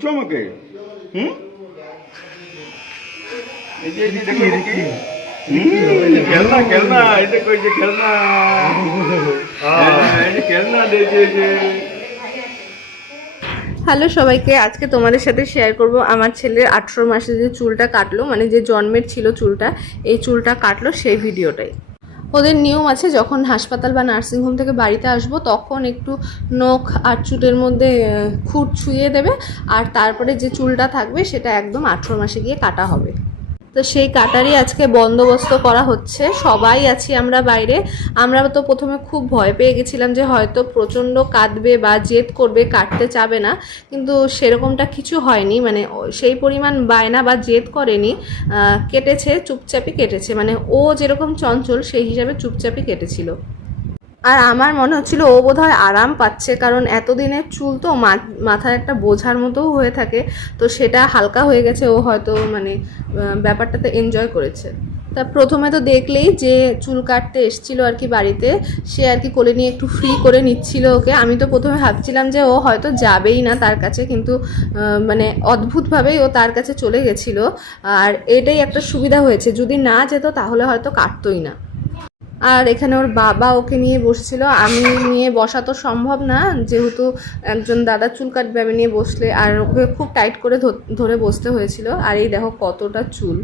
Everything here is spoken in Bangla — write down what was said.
দিচ্ছ আমাকে? হুম, এই যে দেখো দেখি, খেলনা খেলনা, এটা কই যে খেলনা, এই যে খেলনা দিয়েছে। হ্যালো সবাইকে, আজকে তোমাদের সাথে শেয়ার করব আমার ছেলের 18 মাসে যে চুলটা কাটলো, মানে যে জন্মের ছিল চুলটা, এই চুলটা কাটলো সেই ভিডিওটাই। ওদের নিয়ম আছে, যখন হাসপাতাল বা নার্সিংহোম থেকে বাড়িতে আসবো তখন একটু নখ আর চুলের মধ্যে খুঁট ছুঁয়ে দেবে, আর তারপরে যে চুলটা থাকবে সেটা একদম 18 মাসে গিয়ে কাটা হবে। তো সেই কাটারই আজকে বন্দোবস্ত করা হচ্ছে, সবাই আছি আমরা বাইরে। আমরা তো প্রথমে খুব ভয় পেয়ে গেছিলাম যে হয়তো প্রচণ্ড কাঁদবে বা জেদ করবে, কাটতে চাবে না, কিন্তু সেরকমটা কিছু হয়নি, মানে সেই পরিমাণ বায়না বা জেদ করেনি। কেটেছে, চুপচাপই কেটেছে, মানে ও যেরকম চঞ্চল সেই হিসাবে চুপচাপই কেটেছিল। আর আমার মনে হচ্ছিল ও বোধহয় আরাম পাচ্ছে, কারণ এতদিনের চুল তো মাথায় একটা বোঝার মতোও হয়ে থাকে, তো সেটা হালকা হয়ে গেছে, ও হয়তো মানে ব্যাপারটাতে এনজয় করেছে। তা প্রথমে তো দেখলেই যে চুল কাটতে এসছিল আর কি বাড়িতে, সে আর কি কোলে নিয়ে একটু ফ্রি করে নিচ্ছিল ওকে। আমি তো প্রথমে ভাবছিলাম যে ও হয়তো যাবেই না তার কাছে, কিন্তু মানে অদ্ভুতভাবেই ও তার কাছে চলে গেছিলো। আর এটাই একটা সুবিধা হয়েছে, যদি না যেত তাহলে হয়তো কাটতোই না। আর এখানে ওর বাবা ওকে নিয়ে বসছিল, আমি নিয়ে বসা তো সম্ভব না, যেহেতু একজন দাদা চুল কাটবে, আমি নিয়ে বসলে আর ওকে খুব টাইট করে ধরে বসতে হয়েছিল। আর এই দেখো কতটা চুল।